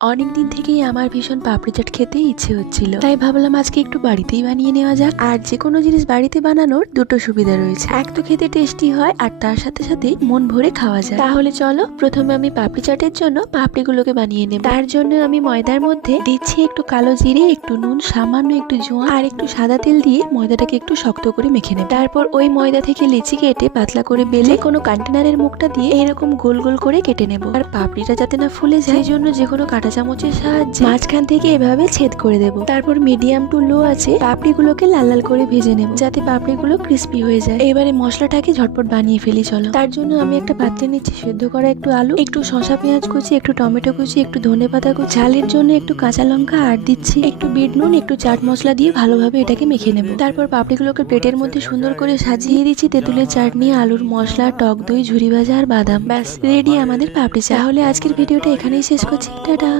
অনেকদিন থেকেই আমার ভীষণ পাপড়ি চাট খেতে ইচ্ছে হচ্ছিল, তাই ভাবলাম আজকে একটু বাড়িতেই বানিয়ে নেওয়া যাক। আর যে কোনো জিনিস বাড়িতে বানানোর দুটো সুবিধা রয়েছে, এক তো খেতে টেস্টি হয় আর তার সাথে সাথে মন ভরে খাওয়া যায়। তাহলে চলো প্রথমে আমি পাপড়ি চাটের জন্য পাপড়িগুলোকে বানিয়ে নেব। তার জন্য আমি ময়দার মধ্যে দিচ্ছি একটু কালো জিরে, একটু নুন, সামান্য একটু জোয়ান আর একটু সাদা তেল দিয়ে ময়দাটাকে একটু শক্ত করে মেখে নেব। তারপর ওই ময়দা থেকে লিচি কেটে পাতলা করে বেলে কোনো কন্টেনারের মুখটা দিয়ে এইরকম গোল গোল করে কেটে নেব। আর পাপড়িটা যাতে না ফুলে যায় সেই জন্য যে কোনো কাঁটা চামচের সাহায্যে মাঝখান থেকে এভাবে ছেদ করে দেব। তারপর মিডিয়াম টু লো আছে পাপড়িগুলোকে লাল লাল করে ভেজে নেব যাতে পাপড়িগুলো ক্রিস্পি হয়ে যায়। এবারে মশলাটাকে ঝটপট বানিয়ে ফেলি চলো। তার জন্য আমি একটা পাত্রে নিচ্ছি সেদ্ধ করা একটু আলু, একটু শসা পেঁয়াজ কুচি, একটু টমেটো কুচি, একটু ধনেপাতা কুচি, ঝালের জন্য একটু কাঁচা লঙ্কা আর দিচ্ছি একটু বিট নুন, একটু চাট মশলা দিয়ে ভালোভাবে এটাকে মেখে নেব। তারপর পাপড়িগুলোকে প্লেটের মধ্যে সুন্দর করে সাজিয়ে দিচ্ছি তেঁতুলের চাটনি, আলুর মশলা, টক দই, ঝুরি ভাজা আর বাদাম। ব্যাস রেডি আমাদের পাপড়ি চাট। তাহলে আজকের ভিডিওটা এখানেই শেষ করছি। টাটা।